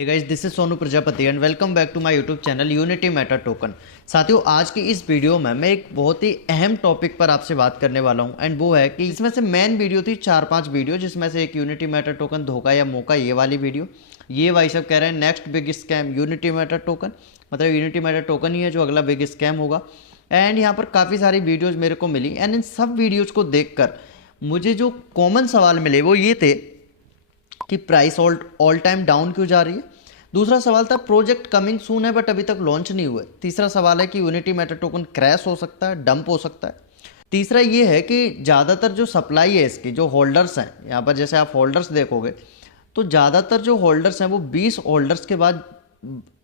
Hey guys, this is Sonu Prajapati and welcome back to my YouTube channel Unity Meta Token. साथियों, आज की इस video में मैं एक बहुत ही अहम टॉपिक पर आपसे बात करने वाला हूं एंड वो है कि इसमें से मेन वीडियो थी 4-5 वीडियो, जिसमें से एक यूनिटी मेटा टोकन धोखा या मौका, ये वाली वीडियो। ये भाई सब कह रहे हैं next big scam unity Meta token, मतलब यूनिटी मेटा टोकन ही है जो अगला बिग स्कैम होगा। एंड यहाँ पर काफ़ी सारी वीडियोज़ मेरे को मिली एंड इन सब वीडियोज़ को देख मुझे जो कॉमन सवाल मिले वो ये थे कि प्राइस ऑल टाइम डाउन क्यों जा रही है। दूसरा सवाल था प्रोजेक्ट कमिंग सून है बट अभी तक लॉन्च नहीं हुआ है। तीसरा सवाल है कि यूनिटी मेटा टोकन क्रैश हो सकता है, डंप हो सकता है। तीसरा ये है कि ज़्यादातर जो सप्लाई है इसकी, जो होल्डर्स हैं, यहाँ पर जैसे आप होल्डर्स देखोगे तो ज़्यादातर जो होल्डर्स हैं वो 20 होल्डर्स के बाद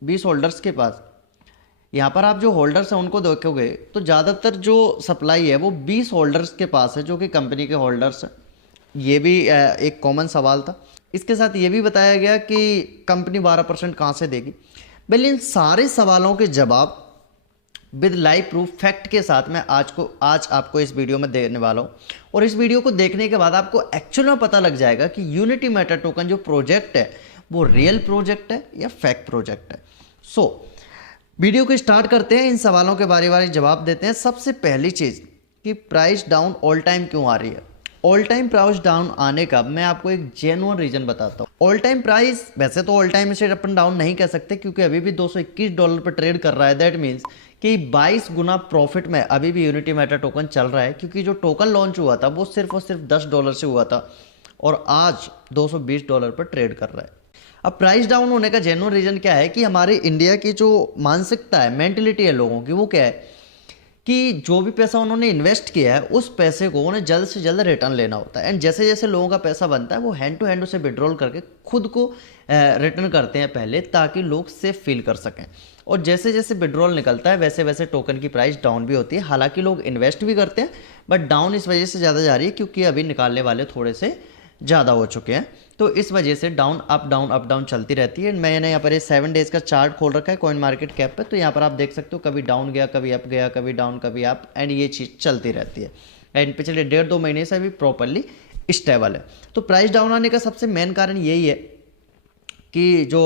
20 होल्डर्स के पास, यहाँ पर आप जो होल्डर्स हैं उनको देखोगे तो ज़्यादातर जो सप्लाई है वो 20 होल्डर्स के पास है, जो कि कंपनी के होल्डर्स हैं। ये भी एक कॉमन सवाल था। इसके साथ ये भी बताया गया कि कंपनी 12% कहाँ से देगी। वेल, इन सारे सवालों के जवाब विद लाइव प्रूफ फैक्ट के साथ मैं आज आपको इस वीडियो में देने वाला हूँ। और इस वीडियो को देखने के बाद आपको एक्चुअल में पता लग जाएगा कि यूनिटी मेटा टोकन जो प्रोजेक्ट है वो रियल प्रोजेक्ट है या फेक प्रोजेक्ट है। सो वीडियो को स्टार्ट करते हैं, इन सवालों के बारे बारे जवाब देते हैं। सबसे पहली चीज़ कि प्राइस डाउन ऑल टाइम क्यों आ रही है। ऑल टाइम प्राइस डाउन आने का मैं आपको एक जेन्युइन रीजन बताता हूँ। ऑल टाइम प्राइस, वैसे तो ऑल टाइम इसे अप एंड डाउन नहीं कह सकते क्योंकि अभी भी $221 पर ट्रेड कर रहा है। दैट मीन्स कि 22 गुना प्रॉफिट में अभी भी यूनिटी मेटा टोकन चल रहा है, क्योंकि जो टोकन लॉन्च हुआ था वो सिर्फ और सिर्फ $10 से हुआ था और आज $220 पर ट्रेड कर रहा है। अब प्राइस डाउन होने का जेन्युइन रीजन क्या है कि हमारे इंडिया की जो मानसिकता है, मेंटलिटी है लोगों की, वो क्या है कि जो भी पैसा उन्होंने इन्वेस्ट किया है उस पैसे को उन्हें जल्द से जल्द रिटर्न लेना होता है। एंड जैसे जैसे लोगों का पैसा बनता है वो हैंड टू हैंड उसे विड्रॉल करके खुद को रिटर्न करते हैं पहले, ताकि लोग सेफ फील कर सकें। और जैसे जैसे विड्रॉल निकलता है वैसे वैसे टोकन की प्राइस डाउन भी होती है। हालांकि लोग इन्वेस्ट भी करते हैं बट डाउन इस वजह से ज़्यादा जा रही है क्योंकि अभी निकालने वाले थोड़े से ज़्यादा हो चुके हैं, तो इस वजह से डाउन अप डाउन चलती रहती है। मैंने यहाँ पर ये 7 डेज़ का चार्ट खोल रखा है कॉइन मार्केट कैप पे, तो यहाँ पर आप देख सकते हो कभी डाउन गया, कभी अप गया, कभी डाउन कभी अप, एंड ये चीज़ चलती रहती है। एंड पिछले 1.5-2 महीने से अभी प्रॉपरली स्टेबल है। तो प्राइस डाउन आने का सबसे मेन कारण यही है कि जो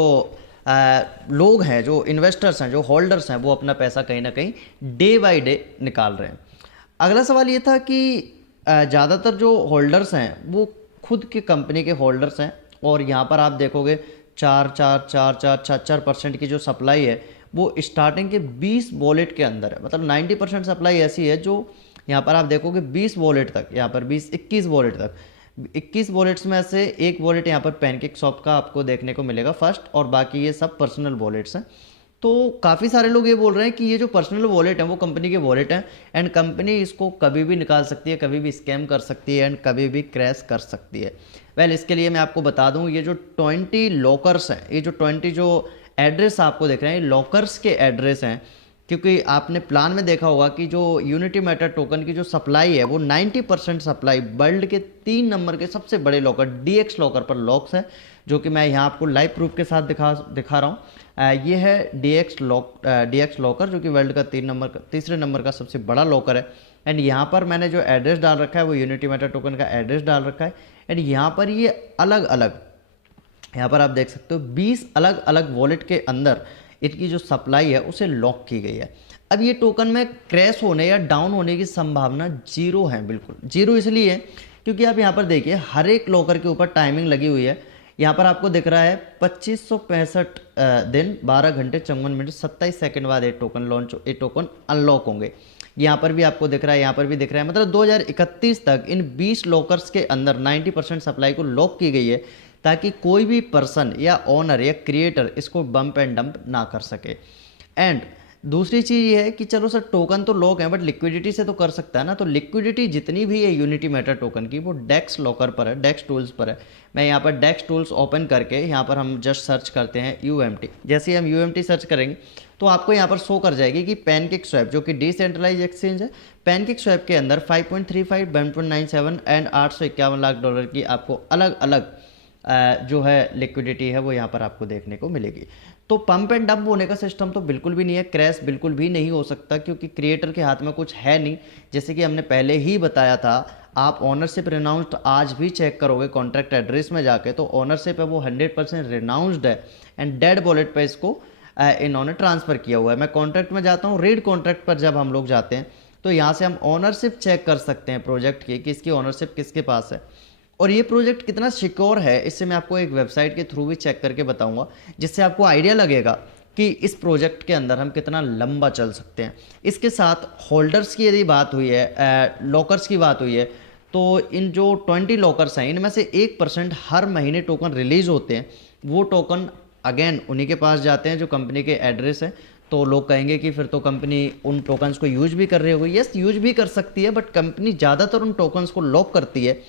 लोग हैं, जो इन्वेस्टर्स हैं, जो होल्डर्स हैं, वो अपना पैसा कहीं ना कहीं डे बाई डे निकाल रहे हैं। अगला सवाल ये था कि ज़्यादातर जो होल्डर्स हैं वो खुद के कंपनी के होल्डर्स हैं और यहाँ पर आप देखोगे 4% की जो सप्लाई है वो स्टार्टिंग के 20 वॉलेट के अंदर है। मतलब 90% सप्लाई ऐसी है जो यहाँ पर आप देखोगे 20 वॉलेट तक, यहाँ पर 21 वॉलेट तक, 21 वॉलेट्स में से एक वॉलेट यहाँ पर पैनकेक शॉप का आपको देखने को मिलेगा फर्स्ट, और बाकी ये सब पर्सनल वॉलेट्स हैं। तो काफ़ी सारे लोग ये बोल रहे हैं कि ये जो पर्सनल वॉलेट है वो कंपनी के वॉलेट हैं एंड कंपनी इसको कभी भी निकाल सकती है, कभी भी स्कैम कर सकती है एंड कभी भी क्रैश कर सकती है। वेल, इसके लिए मैं आपको बता दूं, ये जो 20 लॉकर्स हैं, ये जो 20 जो एड्रेस आपको देख रहे हैं, ये लॉकर्स के एड्रेस हैं। क्योंकि आपने प्लान में देखा होगा कि जो यूनिटी मेटा टोकन की जो सप्लाई है वो 90% सप्लाई वर्ल्ड के 3 नंबर के सबसे बड़े लॉकर DX लॉकर पर लॉक्स है, जो कि मैं यहाँ आपको लाइव प्रूफ के साथ दिखा रहा हूँ। ये है DX लॉकर, जो कि वर्ल्ड का तीसरे नंबर का सबसे बड़ा लॉकर है। एंड यहाँ पर मैंने जो एड्रेस डाल रखा है वो यूनिटी मेटा टोकन का एड्रेस डाल रखा है। एंड यहाँ पर ये अलग अलग, यहाँ पर आप देख सकते हो 20 अलग अलग वॉलेट के अंदर इनकी जो सप्लाई है उसे लॉक की गई है। अब ये टोकन में क्रैश होने या डाउन होने की संभावना जीरो है, बिल्कुल जीरो। इसलिए क्योंकि आप यहाँ पर देखिए हर एक लॉकर के ऊपर टाइमिंग लगी हुई है। यहाँ पर आपको दिख रहा है 2565 दिन 12 घंटे 54 मिनट 27 सेकंड बाद ये टोकन अनलॉक होंगे। यहाँ पर भी आपको दिख रहा है, यहाँ पर भी दिख रहा है। मतलब 2031 तक इन 20 लॉकर्स के अंदर 90% सप्लाई को लॉक की गई है, ताकि कोई भी पर्सन या ओनर या क्रिएटर इसको बम्प एंड डंप ना कर सके। एंड दूसरी चीज़ ये है कि चलो सर टोकन तो लॉक है बट लिक्विडिटी से तो कर सकता है ना। तो लिक्विडिटी जितनी भी है यूनिटी मेटा टोकन की वो डेक्स लॉकर पर है, डेक्स टूल्स पर है। मैं यहाँ पर डेक्स टूल्स ओपन करके यहाँ पर हम जस्ट सर्च करते हैं UMT। जैसे ही हम UMT सर्च करेंगे तो आपको यहाँ पर शो कर जाएगी कि पैनकेक स्वैप, जो कि डिसेंट्रलाइज एक्सचेंज है, पैनकेक स्वैप के अंदर 5.35 1.97 एंड $851 लाख की आपको अलग अलग जो है लिक्विडिटी है वो यहाँ पर आपको देखने को मिलेगी। तो पंप एंड डंप होने का सिस्टम तो बिल्कुल भी नहीं है, क्रैश बिल्कुल भी नहीं हो सकता क्योंकि क्रिएटर के हाथ में कुछ है नहीं। जैसे कि हमने पहले ही बताया था, आप ओनरशिप रिनाउंस्ड आज भी चेक करोगे कॉन्ट्रैक्ट एड्रेस में जाके, तो ओनरशिप है वो 100% रिनाउंस्ड है एंड डेड वॉलेट पे इसको इन्होंने ट्रांसफ़र किया हुआ है। मैं कॉन्ट्रैक्ट में जाता हूँ, रीड कॉन्ट्रैक्ट पर जब हम लोग जाते हैं तो यहाँ से हम ओनरशिप चेक कर सकते हैं प्रोजेक्ट की, किसकी ओनरशिप किसके पास है और ये प्रोजेक्ट कितना सिक्योर है। इससे मैं आपको एक वेबसाइट के थ्रू भी चेक करके बताऊंगा, जिससे आपको आइडिया लगेगा कि इस प्रोजेक्ट के अंदर हम कितना लंबा चल सकते हैं। इसके साथ होल्डर्स की यदि बात हुई है, लॉकर्स की बात हुई है, तो इन जो 20 लॉकर्स हैं इनमें से 1% हर महीने टोकन रिलीज होते हैं। वो टोकन अगेन उन्हीं के पास जाते हैं जो कंपनी के एड्रेस है। तो लोग कहेंगे कि फिर तो कंपनी उन टोकन्स को यूज भी कर रही होगी। यस, यूज भी कर सकती है, बट कंपनी ज़्यादातर उन टोकन्स को लॉक करती है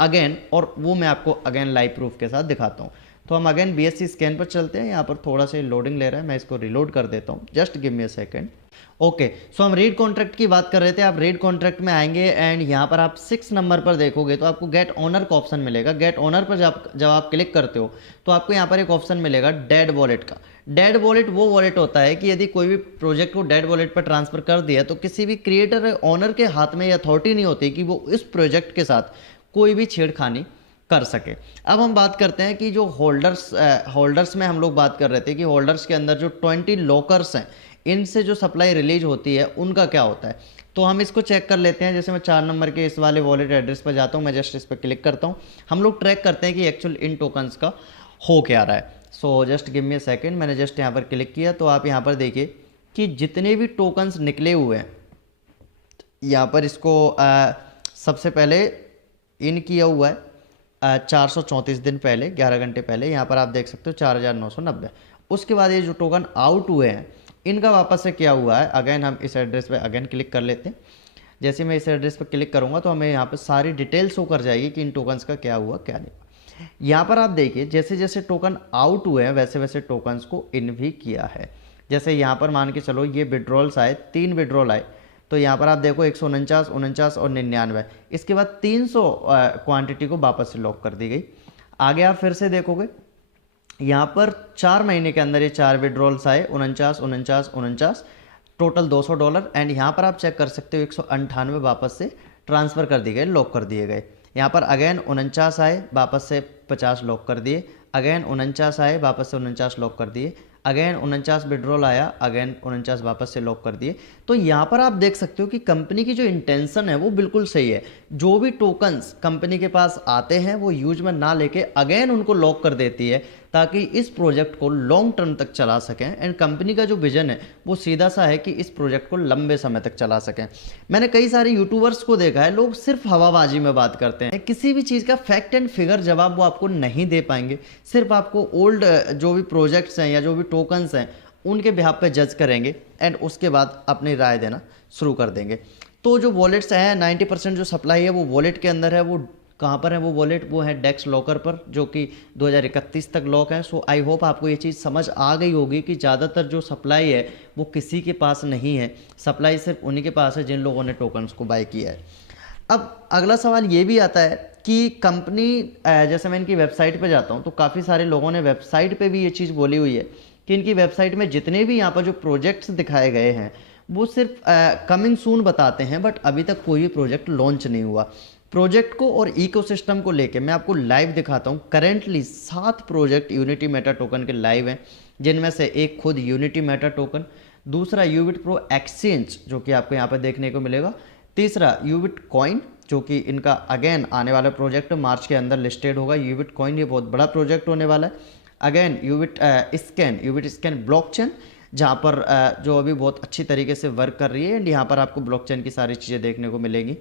अगेन, और वो मैं आपको अगेन लाइव प्रूफ के साथ दिखाता हूँ। तो हम अगेन BSC स्कैन पर चलते हैं। यहाँ पर थोड़ा सा लोडिंग ले रहा है, मैं इसको रिलोड कर देता हूँ, just give me a second. Okay, so हम रीड कॉन्ट्रैक्ट की बात कर रहे थे। आप रीड कॉन्ट्रैक्ट में आएंगे एंड यहाँ पर आप 6 नंबर पर देखोगे तो आपको गेट ओनर का ऑप्शन मिलेगा। गेट ओनर पर जब आप क्लिक करते हो तो आपको यहाँ पर एक ऑप्शन मिलेगा डेड वॉलेट का। डेड वॉलेट वो वॉलेट होता है कि यदि कोई भी प्रोजेक्ट को डेड वॉलेट पर ट्रांसफर कर दिया तो किसी भी क्रिएटर ओनर के हाथ में अथॉरिटी नहीं होती कि वो इस प्रोजेक्ट के साथ कोई भी छेड़खानी कर सके। अब हम बात करते हैं कि जो होल्डर्स में हम लोग बात कर रहे थे कि होल्डर्स के अंदर जो 20 लॉकर्स हैं इनसे जो सप्लाई रिलीज होती है उनका क्या होता है। तो हम इसको चेक कर लेते हैं। जैसे मैं 4 नंबर के इस वाले वॉलेट एड्रेस पर जाता हूँ, मैं जस्ट इस पर क्लिक करता हूँ। हम लोग ट्रैक करते हैं कि एक्चुअल इन टोकन्स का हो क्या रहा है। So just give me a second, मैंने जस्ट यहाँ पर क्लिक किया तो आप यहाँ पर देखिए कि जितने भी टोकन्स निकले हुए हैं यहाँ पर इसको सबसे पहले इन किया हुआ है 434 दिन पहले, 11 घंटे पहले। यहाँ पर आप देख सकते हो 4990। उसके बाद ये जो टोकन आउट हुए हैं इनका वापस से क्या हुआ है, अगेन हम इस एड्रेस पे अगेन क्लिक कर लेते हैं। जैसे मैं इस एड्रेस पे क्लिक करूँगा तो हमें यहाँ पर सारी डिटेल शो कर जाएगी कि इन टोकन्स का क्या हुआ क्या नहीं। यहाँ पर आप देखिए जैसे जैसे टोकन आउट हुए हैं वैसे वैसे टोकन्स को इन भी किया है। जैसे यहाँ पर मान के चलो ये विड्रॉल्स आए, 3 विड्रॉल आए, तो यहाँ पर आप देखो 149, 49 और 99। इसके बाद 300 क्वांटिटी को वापस से लॉक कर दी गई। आगे आप फिर से देखोगे यहाँ पर 4 महीने के अंदर ये 4 विड्रॉल्स आए, 49, 49, 49, टोटल $200। एंड यहाँ पर आप चेक कर सकते हो 198 वापस से ट्रांसफ़र कर दिए गए, लॉक कर दिए गए। यहाँ पर अगेन 49 आए, वापस से 50 लॉक कर दिए, अगेन 49 आए, वापस से 49 लॉक कर दिए, अगेन 49 विड्रॉल आया, अगेन 49 वापस से लॉक कर दिए। तो यहाँ पर आप देख सकते हो कि कंपनी की जो इंटेंशन है वो बिल्कुल सही है। जो भी टोकन्स कंपनी के पास आते हैं वो यूज में ना लेके अगेन उनको लॉक कर देती है ताकि इस प्रोजेक्ट को लॉन्ग टर्म तक चला सकें। एंड कंपनी का जो विजन है वो सीधा सा है कि इस प्रोजेक्ट को लंबे समय तक चला सकें। मैंने कई सारे यूट्यूबर्स को देखा है, लोग सिर्फ हवाबाजी में बात करते हैं, किसी भी चीज़ का फैक्ट एंड फिगर जवाब वो आपको नहीं दे पाएंगे। सिर्फ आपको ओल्ड जो भी प्रोजेक्ट्स हैं या जो भी टोकन्स हैं उनके बिहाफ पे जज करेंगे एंड उसके बाद अपनी राय देना शुरू कर देंगे। तो जो वॉलेट्स हैं 90% जो सप्लाई है वो वॉलेट के अंदर है। वो कहाँ पर है वो वॉलेट, वो है डेक्स लॉकर पर, जो कि 2031 तक लॉक है। सो आई होप आपको ये चीज़ समझ आ गई होगी कि ज़्यादातर जो सप्लाई है वो किसी के पास नहीं है, सप्लाई सिर्फ उन्हीं के पास है जिन लोगों ने टोकन्स को बाय किया है। अब अगला सवाल ये भी आता है कि कंपनी, जैसे मैं इनकी वेबसाइट पे जाता हूँ तो काफ़ी सारे लोगों ने वेबसाइट पे भी ये चीज़ बोली हुई है कि इनकी वेबसाइट में जितने भी यहाँ पर जो प्रोजेक्ट्स दिखाए गए हैं वो सिर्फ कमिंग सून बताते हैं, बट अभी तक कोई भी प्रोजेक्ट लॉन्च नहीं हुआ। प्रोजेक्ट को और इकोसिस्टम को लेके मैं आपको लाइव दिखाता हूँ। Currently 7 project unity Meta token के लाइव हैं, जिनमें से एक खुद यूनिटी मेटा टोकन, दूसरा यूबिट प्रो एक्सचेंज जो कि आपको यहाँ पर देखने को मिलेगा, तीसरा यूबिट कॉइन जो कि इनका अगेन आने वाला प्रोजेक्ट मार्च के अंदर लिस्टेड होगा। यूबिट कॉइन ये बहुत बड़ा प्रोजेक्ट होने वाला है। अगेन यूबिट स्कैन ब्लॉकचेन जहाँ पर जो अभी बहुत अच्छी तरीके से वर्क कर रही है एंड यहाँ पर आपको ब्लॉकचेन की सारी चीज़ें देखने को मिलेंगी।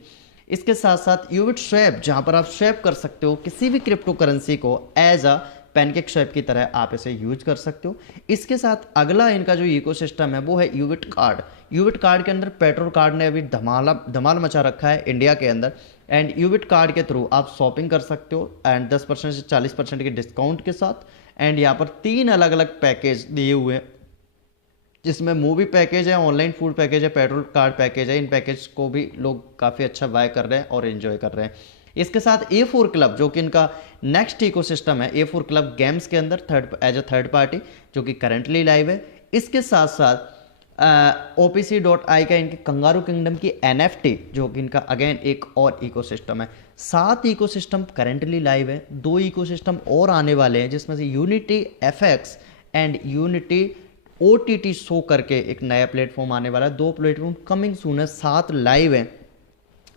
इसके साथ साथ यूबिट स्वैप जहाँ पर आप स्वैप कर सकते हो किसी भी क्रिप्टो करेंसी को एज अ पैनकेक स्वैप की तरह आप इसे यूज कर सकते हो। इसके साथ अगला इनका जो इकोसिस्टम है वो है यूबिट कार्ड। यूबिट कार्ड के अंदर पेट्रोल कार्ड ने अभी धमाल मचा रखा है इंडिया के अंदर एंड यूबिट कार्ड के थ्रू आप शॉपिंग कर सकते हो एंड 10% से 40% के डिस्काउंट के साथ। एंड यहाँ पर 3 अलग अलग पैकेज दिए हुए हैं जिसमें मूवी पैकेज है, ऑनलाइन फूड पैकेज है, पेट्रोल कार्ड पैकेज है। इन पैकेज को भी लोग काफ़ी अच्छा बाय कर रहे हैं और एंजॉय कर रहे हैं। इसके साथ A4 क्लब जो कि इनका नेक्स्ट इकोसिस्टम है, A4 क्लब गेम्स के अंदर एज अ थर्ड पार्टी जो कि करंटली लाइव है। इसके साथ साथ OPC.ai का इनके कंगारू किंगडम की NFT, जो कि इनका अगेन एक और इकोसिस्टम है। 7 इकोसिस्टम करेंटली लाइव है, 2 इकोसिस्टम और आने वाले हैं, जिसमें से unity FX and unity OTT show करके एक नया प्लेटफॉर्म आने वाला है। 2 प्लेटफॉर्म कमिंग सून है, 7 लाइव हैं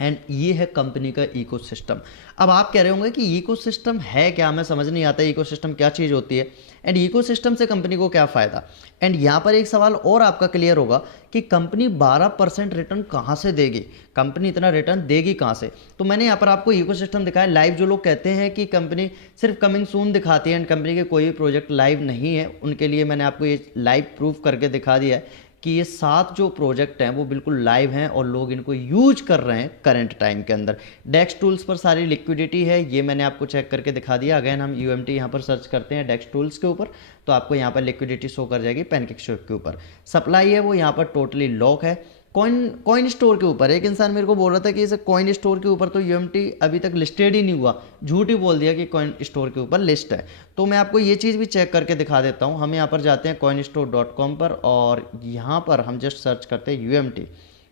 एंड ये है कंपनी का इकोसिस्टम। अब आप कह रहे होंगे कि इकोसिस्टम है क्या, हमें समझ नहीं आता इकोसिस्टम क्या चीज़ होती है एंड इकोसिस्टम से कंपनी को क्या फ़ायदा। एंड यहाँ पर एक सवाल और आपका क्लियर होगा कि कंपनी 12% रिटर्न कहाँ से देगी, कंपनी इतना रिटर्न देगी कहाँ से। तो मैंने यहाँ पर आपको इकोसिस्टम दिखाया लाइव। जो लोग कहते हैं कि कंपनी सिर्फ कमिंग सून दिखाती है एंड कंपनी के कोई प्रोजेक्ट लाइव नहीं है, उनके लिए मैंने आपको ये लाइव प्रूफ करके दिखा दिया है कि ये 7 जो प्रोजेक्ट हैं वो बिल्कुल लाइव हैं और लोग इनको यूज कर रहे हैं करंट टाइम के अंदर। डेक्स टूल्स पर सारी लिक्विडिटी है, ये मैंने आपको चेक करके दिखा दिया। अगेन हम UMT यहाँ पर सर्च करते हैं डेक्स टूल्स के ऊपर तो आपको यहाँ पर लिक्विडिटी शो कर जाएगी पैनकेकस्विफ्ट के ऊपर। सप्लाई है वो यहाँ पर टोटली लॉक है। कॉइन स्टोर के ऊपर एक इंसान मेरे को बोल रहा था कि इसे कॉइन स्टोर के ऊपर तो UMT अभी तक लिस्टेड ही नहीं हुआ, झूठ ही बोल दिया कि कॉइन स्टोर के ऊपर लिस्ट है। तो मैं आपको ये चीज़ भी चेक करके दिखा देता हूँ। हम यहाँ पर जाते हैं coinstore.com पर और यहाँ पर हम जस्ट सर्च करते हैं UMT।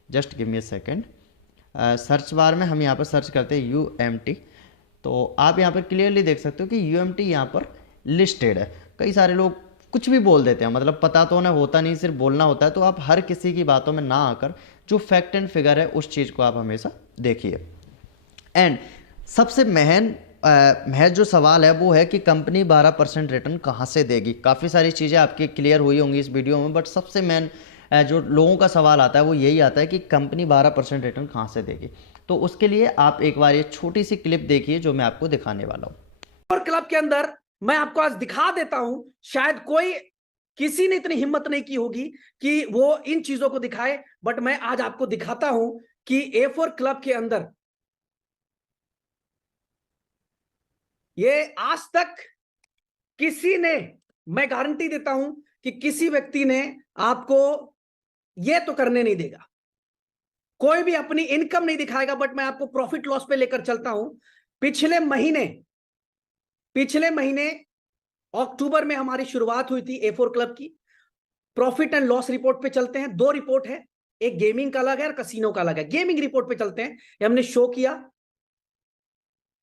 Just give me a second. Search bar में हम यहाँ पर सर्च करते हैं UMT, तो आप यहाँ पर क्लियरली देख सकते हो कि UMT यहाँ पर लिस्टेड है। कई सारे लोग कुछ भी बोल देते हैं, मतलब पता तो उन्हें होता नहीं, सिर्फ बोलना होता है। तो आप हर किसी की बातों में ना आकर जो फैक्ट एंड फिगर है उस चीज़ को आप हमेशा देखिए। एंड सबसे महज जो सवाल है वो है कि कंपनी 12% रिटर्न कहाँ से देगी। काफ़ी सारी चीज़ें आपकी क्लियर हुई होंगी इस वीडियो में, बट सबसे मेन जो लोगों का सवाल आता है वो यही आता है कि कंपनी 12% रिटर्न कहाँ से देगी। तो उसके लिए आप एक बार ये छोटी सी क्लिप देखिए जो मैं आपको दिखाने वाला हूँ। और क्लब के अंदर मैं आपको आज दिखा देता हूं, शायद किसी ने इतनी हिम्मत नहीं की होगी कि वो इन चीजों को दिखाए, बट मैं आज आपको दिखाता हूं कि A4 क्लब के अंदर ये आज तक किसी ने, मैं गारंटी देता हूं कि किसी व्यक्ति ने आपको ये तो करने नहीं देगा, कोई भी अपनी इनकम नहीं दिखाएगा। बट मैं आपको प्रॉफिट लॉस पे लेकर चलता हूं। पिछले महीने अक्टूबर में हमारी शुरुआत हुई थी A4 क्लब की। प्रॉफिट एंड लॉस रिपोर्ट पे चलते हैं। 2 रिपोर्ट है, एक गेमिंग का अलग है और कसिनो का अलग है। गेमिंग रिपोर्ट पे चलते हैं। ये हमने शो किया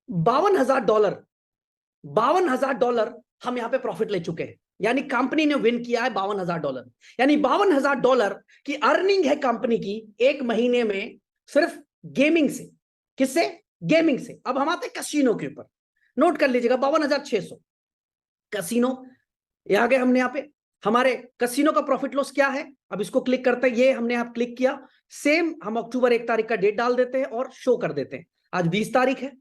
$52,000 हम यहां पे प्रॉफिट ले चुके हैं, यानी कंपनी ने विन किया है $52,000। यानी $52,000 की अर्निंग है कंपनी की एक महीने में, सिर्फ गेमिंग से। किससे? गेमिंग से। अब हम आते हैं कसिनो के ऊपर, नोट कर लीजिएगा 52,600 कसिनो। आ गए हमने यहाँ पे, हमारे कसिनो का प्रॉफिट लॉस क्या है। अब इसको क्लिक करते हैं, ये हमने आप क्लिक किया, सेम हम अक्टूबर 1 तारीख का डेट डाल देते हैं और शो कर देते हैं। आज 20 तारीख है,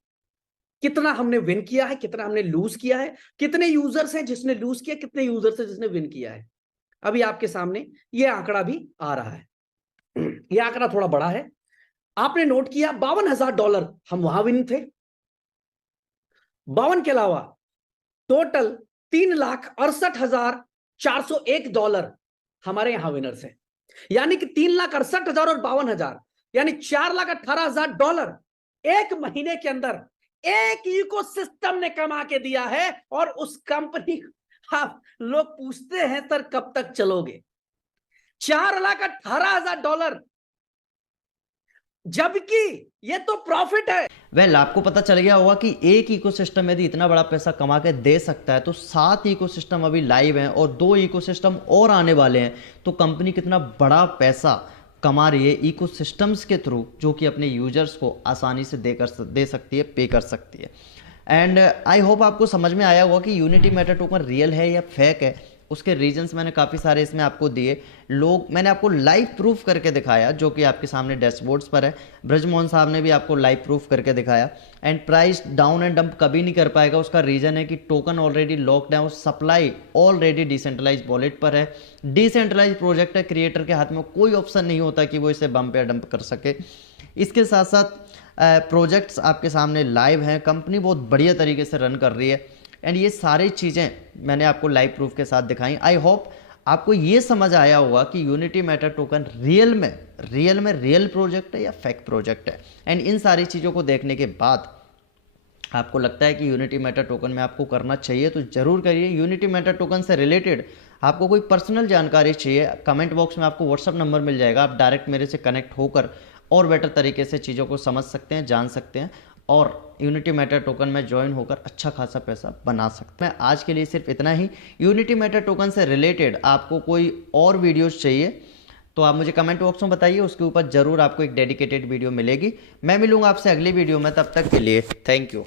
कितना हमने विन किया है, कितना हमने लूज किया है, कितने यूजर्स हैं जिसने लूज किया, कितने यूजर्स हैं जिसने विन किया है। अभी आपके सामने ये आंकड़ा भी आ रहा है। ये आंकड़ा थोड़ा बड़ा है। आपने नोट किया $52,000 हम वहां विन थे। 52 के अलावा टोटल $3,68,401 हमारे यहां विनर्स हैं। यानी कि 3,68,000 और 52,000, यानी $4,18,000 एक महीने के अंदर एक इकोसिस्टम ने कमा के दिया है। और उस कंपनी, आप लोग पूछते हैं सर कब तक चलोगे, $4,18,000, जबकि ये तो प्रॉफिट है। आपको पता चल गया होगा कि एक इकोसिस्टम यदि इतना बड़ा पैसा कमा के दे सकता है तो 7 इकोसिस्टम अभी लाइव हैं और 2 इकोसिस्टम और आने वाले हैं। तो कंपनी कितना बड़ा पैसा कमा रही है इकोसिस्टम्स के थ्रू, जो कि अपने यूजर्स को आसानी से दे सकती है, पे कर सकती है। एंड आई होप आपको समझ में आया होगा कि यूनिटी मेटा टोकन रियल है या फेक है। उसके रीजंस मैंने काफ़ी सारे इसमें आपको दिए। मैंने आपको लाइव प्रूफ करके दिखाया, जो कि आपके सामने डैशबोर्ड्स पर है। ब्रजमोहन साहब ने भी आपको लाइव प्रूफ करके दिखाया। And price down and dump कभी नहीं कर पाएगा। उसका रीज़न है कि टोकन ऑलरेडी लॉकड है और सप्लाई ऑलरेडी डिसेंट्रलाइज वॉलेट पर है। डिसेंट्रलाइज प्रोजेक्ट है, क्रिएटर के हाथ में कोई ऑप्शन नहीं होता कि वो इसे बम्प या डंप कर सके। इसके साथ साथ प्रोजेक्ट्स आपके सामने लाइव हैं, कंपनी बहुत बढ़िया तरीके से रन कर रही है। एंड ये सारी चीज़ें मैंने आपको लाइव प्रूफ के साथ दिखाई। आई होप आपको ये समझ आया होगा कि unity Meta token real project है या फेक प्रोजेक्ट है। एंड इन सारी चीज़ों को देखने के बाद आपको लगता है कि यूनिटी मेटा टोकन में आपको करना चाहिए तो ज़रूर करिए। यूनिटी मेटा टोकन से रिलेटेड आपको कोई पर्सनल जानकारी चाहिए, कमेंट बॉक्स में आपको व्हाट्सअप नंबर मिल जाएगा, आप डायरेक्ट मेरे से कनेक्ट होकर और बेटर तरीके से चीज़ों को समझ सकते हैं, जान सकते हैं और यूनिटी मैटर टोकन में ज्वाइन होकर अच्छा खासा पैसा बना सकते हैं। मैं आज के लिए सिर्फ इतना ही। यूनिटी मैटर टोकन से रिलेटेड आपको कोई और वीडियोस चाहिए तो आप मुझे कमेंट बॉक्स में बताइए, उसके ऊपर ज़रूर आपको एक डेडिकेटेड वीडियो मिलेगी। मैं मिलूंगा आपसे अगली वीडियो में, तब तक के लिए थैंक यू।